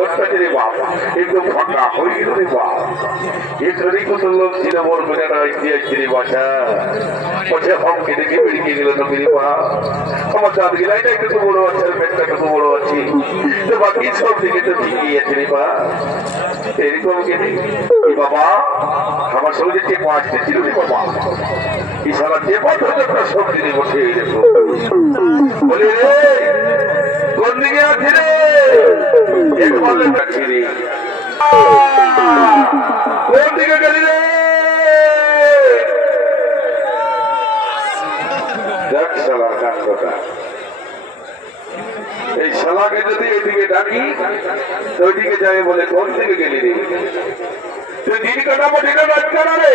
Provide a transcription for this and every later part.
ঘরটা রে বাপ একদম ফাঁকা হয়ে গেল রে বাপ এখানেই কত লোক ছিল মোর মেয়েরা দিয়েছি রে বাসা পথে হমকে দেখে বেরিয়ে গেল তো রে বাপ আমার দাঁত গেলাই না একটু বড় আছে পেটটা একটু বড় আছে তো বাকি সব দিকে তো ঠিকই আছে রে বাপ এরকম কেন বাবা আমার সঙ্গে যে পাঁচটা ছিল রে বাবা এই সারা যে পাঁচটা সব দিনে বসে দেখো বলে রে কোন দিকে আছে রে একবার কাছে রে কোন দিকে গেলি রে দেখ শালার কাজ কথা এই শালাকে যদি এইদিকে ডাকি তো ওইদিকে যাবে বলে কোন দিকে গেলি রে তুই দিন কাটাবো দিনে রাত কাটাবে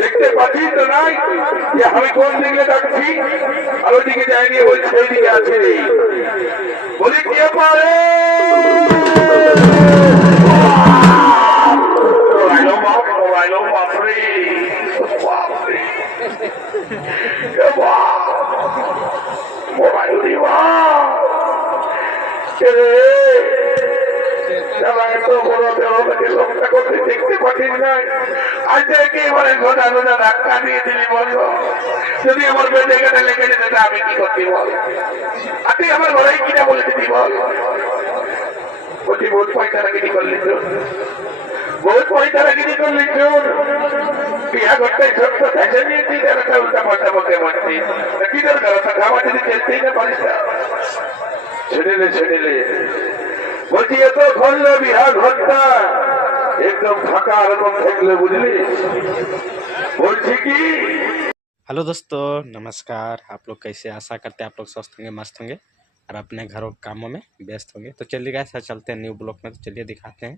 দেখতে পাচ্ছিস তো নাই যে আমি কোন দিকে ডাকছি আর ওইদিকে যাইনি বলছি ওইদিকে আছে রে বলি কে পারে বাপরে বাপরে মোবাইল দিবা এত বড় দেহটাকে লক্ষ্য করতে দেখতে পাঠিস নাই আজ একেবারে ঘোটা ঘোটা ধাক্কা দিয়ে দিলি বলবো যদি আমার বেঁধে গেলে লেগে যেতে আমি কি করতে বল আর তুই আমার ঘরে কিনা বলে দিবি বল বলছি বহুত পয়সারাগিরি করলি তো বহুত পয়সারাগিরি করলি তোর বিয়া ঘরটাই ছোট্ট ফ্যাশন নিয়েছি একটা উল্টা পয়সা বলতে বলছি কি দরকার খাওয়া যদি চেষ্টেই না পারিস না ছেড়ে বলছি এত ধরলো বিহার ঘরটা একদম ফাঁকা এরকম থাকলে बुझली बोलছি কি। हेलो दोस्तों नमस्कार। आप लोग कैसे, आशा करते हैं आप लोग स्वस्थ होंगे, मस्त होंगे और अपने घरों कामों में व्यस्त होंगे। तो चलिए गाइस चलते हैं न्यू ब्लॉग में। तो चलिए दिखाते हैं।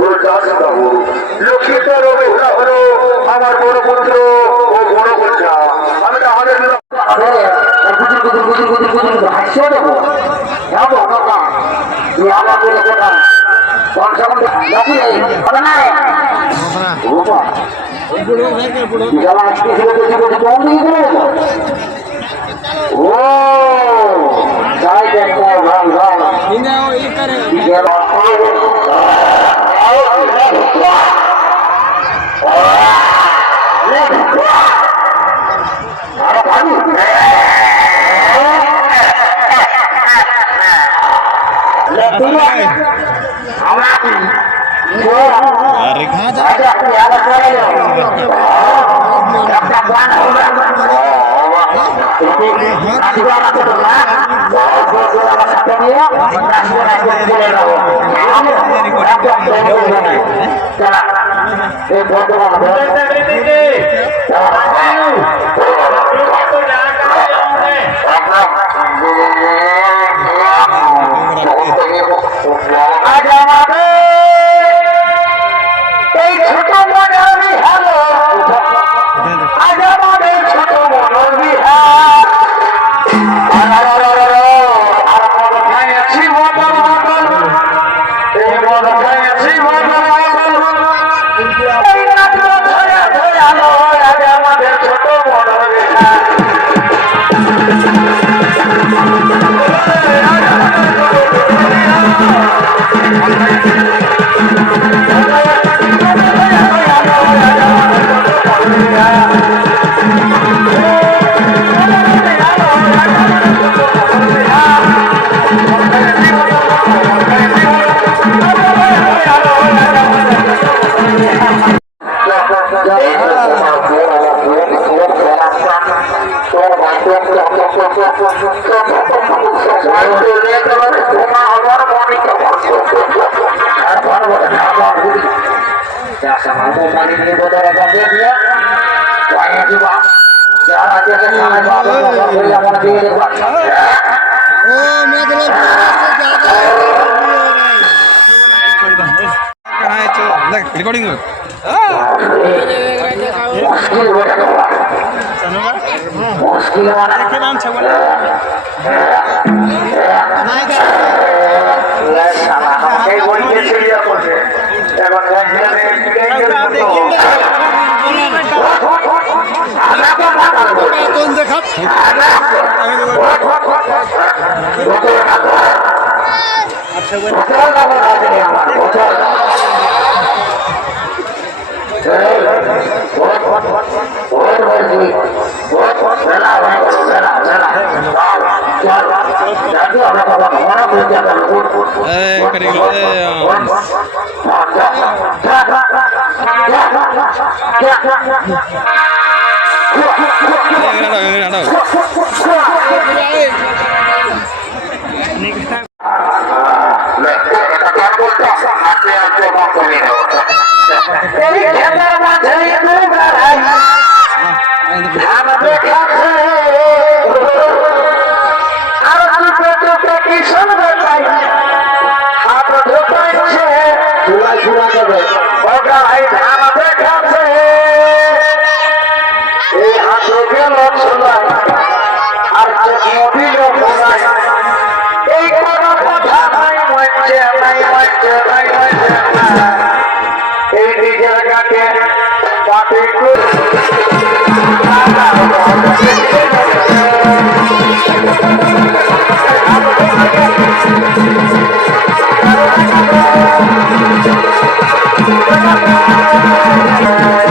পুরো চাষ পাবো লক্ষ্মীত রবে ওরা হলো আমার বড় পুত্র ও বড় কন্যা আমি আমাদের হাস্য দেবো যাবো বাবা তুই আমার বলে কথা ও যাই দেখো ভাল ভাল रिकॉर्डिंग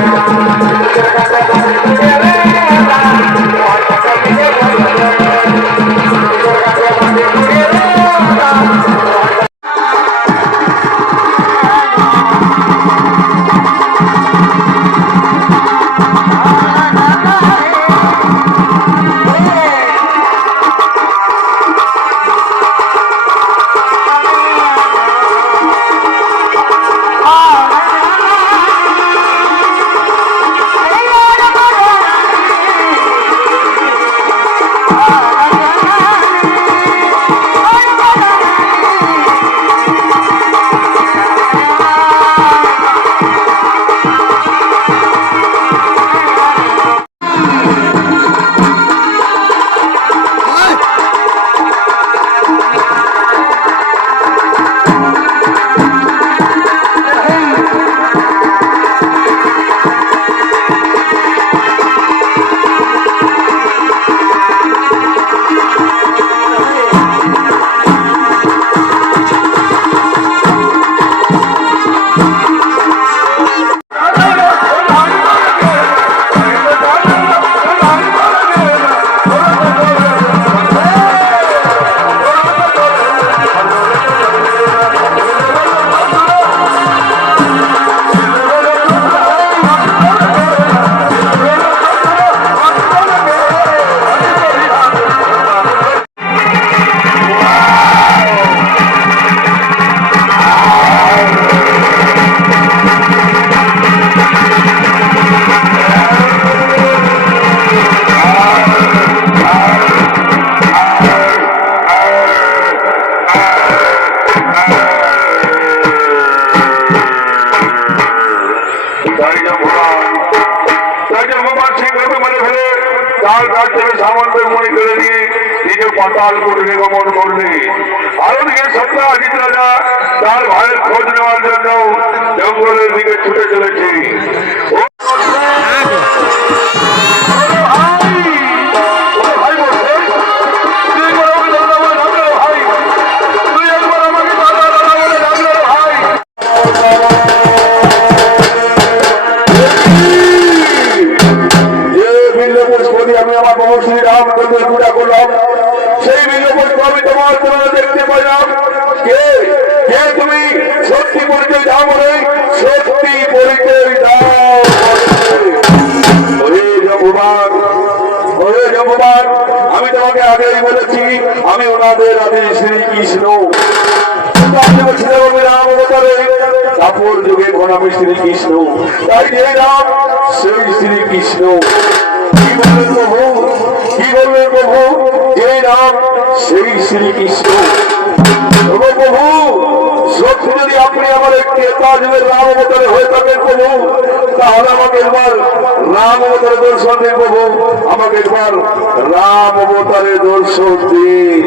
Thank you. তার কাছ থেকে সামন্তের মনে করে নিয়ে নিজে পাতাল করে গমন করলে। আর ওদিকে সত্যজিৎ রাজা তার ভাইয়ের খোঁজ নেওয়ার জন্য জঙ্গলের দিকে ছুটে চলেছে। আমি আমার বাবু শ্রীরাম পূজা করলাম, সেই বিল্লপুষ্প আমি তোমার জন্য দেখতে পাইলাম। কে কে তুমি? সত্যি পরিচয় দাও বলে, সত্যি পরিচয় দাও। ভগবান, ভগবান, আমি তোমাকে আগেই বলেছি আমি ওনাদের আদি শ্রীকৃষ্ণ। রাম অবতারে কাপড় যুগে এখন আমি শ্রীকৃষ্ণ, তাই যে রাম সেই শ্রীকৃষ্ণ। কি বললেন প্রভু? কি বললেন প্রভু? যে নাম সেই শ্রীকৃষ্ণ। প্রভু সত্যি যদি আপনি আমার একটি যুগের রাম অবতারে হয়ে থাকেন প্রভু, তাহলে আমাকে একবার রাম অবতারে দর্শন দিন প্রভু, আমাকে একবার রাম অবতারে দর্শন দিন।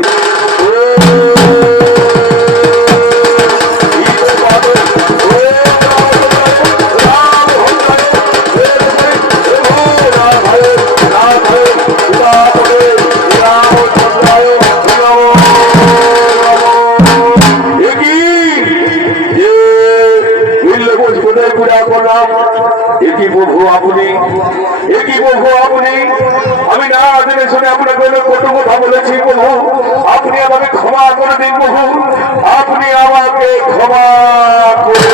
প্রভু আপনি, একই প্রভু আপনি, আমি না জেনে শুনে আপনাকে কত কথা বলেছি প্রভু, আপনি আমাকে ক্ষমা করে দিন প্রভু, আপনি আমাকে ক্ষমা করে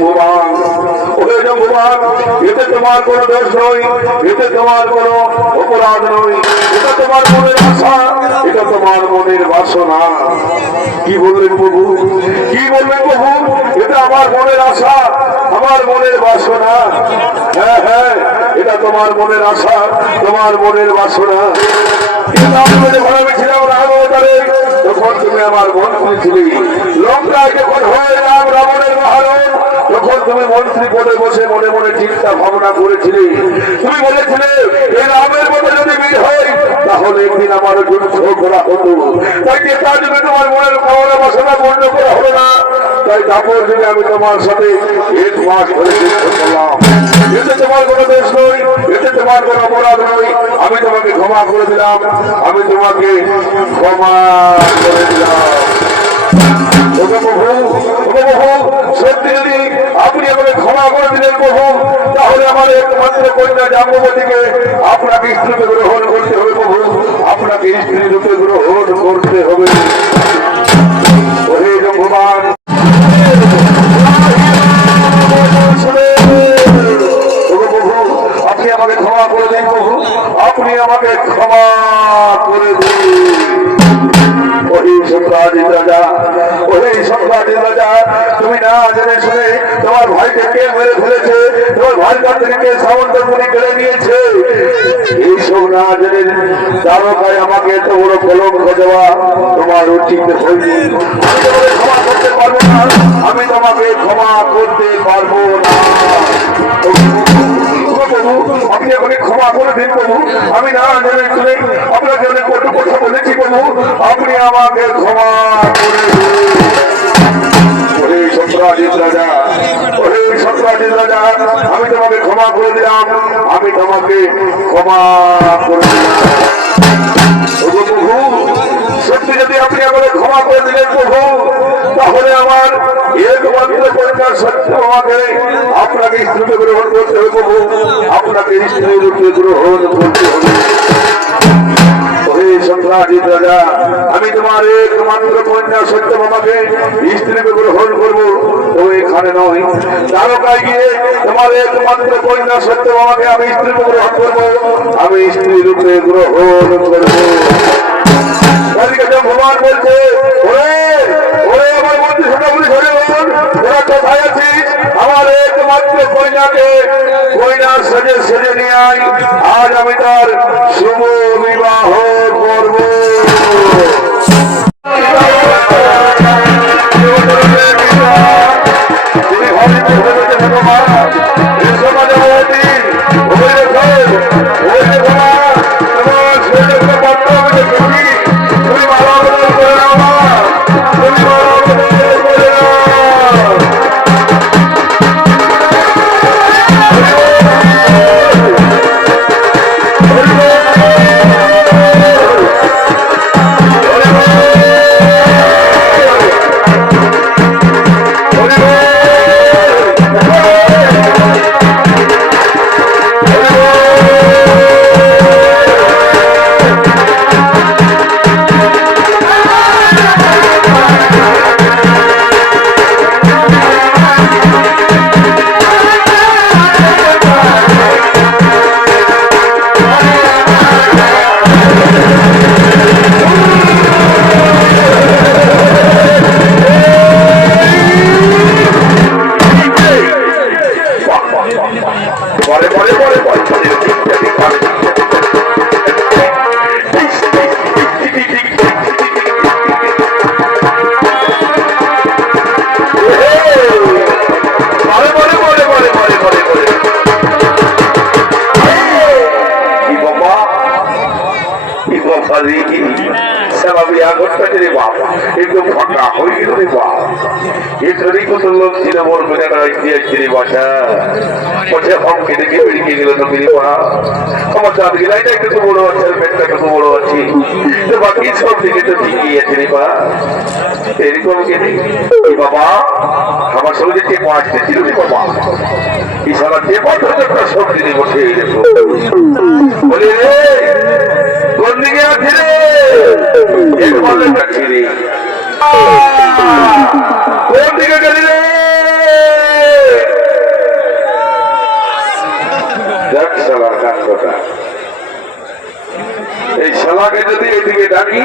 ভগবান। ওহে ভগবান, এতে তোমার কোন দোষ নয়, এতে তোমার কোন অপরাধ নয়, এটা তোমার মনের আশা, এটা তোমার মনের বাসনা। কি বললেন প্রভু? কি বললেন প্রভু? এটা আমার মনের আশা, আমার মনের বাসনা। হ্যাঁ হ্যাঁ, এটা তোমার মনের আশা, তোমার মনের বাসনা। তখন তুমি আমার মন্ত্রী ছিলে, লঙ্কায় যখন হয়ে রাম রাবণের মহারণ, তখন তুমি মন্ত্রী পদে বসে মনে মনে চিন্তা ভাবনা করেছিলে। তুমি বলেছিলে এই রামের মতো যদি বীর হয় তাহলে একদিন আমার যুদ্ধ করা হতো। তাই তার জন্য তোমার মনের কামনা বাসনা পূর্ণ করা হলো না। তাই তারপর যদি আমি তোমার সাথে 1 মাস ধরে যুদ্ধ করলাম, এতে তোমার কোনো দোষ নয়, এতে তোমার কোনো অপরাধ নয়, আমি তোমাকে ক্ষমা করে দিলাম, আমি তোমাকে ক্ষমা করে দিলাম। সত্যি যদি আপনি আমাকে ক্ষমা করে দিলেন প্রভু, তাহলে আমার একমাত্র কন্যা জাম্বতীকে আপনাকে স্ত্রী রূপে গ্রহণ করতে হবে প্রভু, আপনাকে স্ত্রী রূপে গ্রহণ করতে হবে। ভগবান আপনি আমাকে ক্ষমা করে দিন প্রভু, আপনি আমাকে ক্ষমা করে দিন। ওই সম্রাজিত রাজা, ওই সম্রাজিত রাজা, তুমি না জেনে শুনে তোমার ভাইকে কে মেরে ফেলেছে, তোমার ভাইয়ের কাছ থেকে কে সামন্তপুরি কেড়ে নিয়েছে, এইসব না জেনে দ্বারকায় আমাকে এত বড় কলঙ্ক দেওয়া তোমার উচিত হয়নি। আমি তোমাকে ক্ষমা করতে পারবো না, আমি তোমাকে ক্ষমা করতে পারবো না। আপনি আমাকে ক্ষমা করে দিন প্রভু, আমি না জেনে শুনে আপনাকে অনেক কটু কথা বলেছি প্রভু, আপনি আমাকে ক্ষমা করে দিন। ওরে সম্রাজিত রাজা, ওরে সম্রাজিত রাজা, আমি তোমাকে ক্ষমা করে দিলাম, আমি তোমাকে ক্ষমা করে দিলাম। প্রভু সত্যি যদি আপনি আমাকে ক্ষমা করে দিলেন প্রভু, তাহলে আমার একমাত্র পরিবার সত্য আমাকে আপনাকে স্ত্রী গ্রহণ করতে হবে প্রভু, আপনাকে স্ত্রী রূপে গ্রহণ করতে হবে। সম্রাজিত রাজা, আমি তোমার একমাত্র কন্যা সত্যভামাকে স্ত্রী গ্রহণ করবো, তো এখানে নয়, দ্বারকায় গিয়ে তোমার একমাত্র কন্যা সত্যভামাকে আমি স্ত্রী গ্রহণ করবো, আমি স্ত্রী রূপে গ্রহণ করবো। ভগবান বলছে ওরে ওরে আমার মন্ত্রী সভাগুলি ধরে বলুন, ওরা কোথায় আছিস? আমার একমাত্র কন্যাকে কন্যার সেজে সেজে নিয়ে আয়, আজ আমি তার শুভ বিবাহ করব। তুমি বিয়া করতে রে বাবা একদম ফাঁকা হয়ে গেল রে বাবা এখানে কত লোক ছিল মোর মেয়েরা দিয়েছে রে বাসা পথে হম কেটে গিয়ে বেরিয়ে গেল তো মেরে মা আমার চাঁদ গেলাইটা একটু তো বড় আছে পেটটা একটু তো বড় আছে তো বাকি সব দিকে তো ঠিকই আছে রে মা এরকম কেটে বাবা আমার সঙ্গে যে পাঁচটা ছিল রে বাবা ইশারা যে পাঁচটা একটা সব দিনে বসে রেখো বলে রে কোন দিকে আছে রে একবার কাছে রে কোন দিকে গেলি রে দেখ শালার কাজ কথা এই শালাকে যদি এইদিকে ডাকি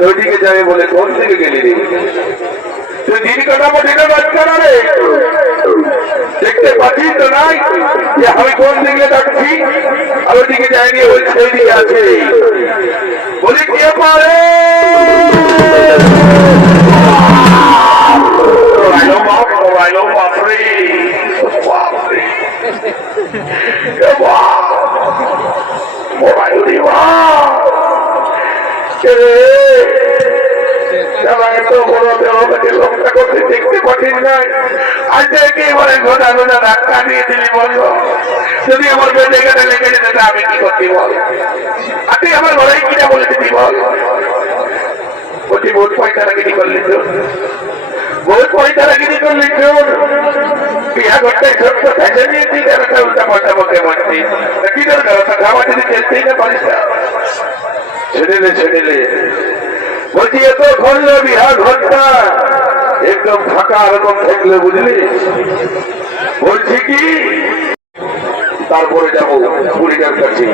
ওইদিকে যাবে বলে কোন দিকে গেলি রে তুই দিন কাটাবো দিনে বাচ্চারা রে দেখতে পাচ্ছিস তো নাই যে আমি কোন দিকে ডাকছি আর ওইদিকে যাইনি ওই সেই দিকে আছে বলি কে পারে দেখতে পাঠিস না আজ একেবারে ঘোটা ঘোটা ধাক্কা দিয়ে দিলি বললো যদি আমার বেঁধে গেলে লেগে যেতে আমি কি করতে বল আর তুই আমার ঘরে কিনা বলে দিবি বল বলছি বহুত পয়সারাগিরি করলি তো বহুত পয়সারাগিরি করলি তো বিয়া করতে ছোট্ট ফেসে নিয়েছি একটা উল্টা পয়সা বলতে বলছি কি দরকার ওটা খাওয়া যদি খেলতেই না পারিস না ছেড়ে বলছি এত ঘরলো বিহার ঘরটা একদম ফাঁকা রকম থাকলে বুঝলি বলছি কি তারপরে যাবো বুড়িটার কাছে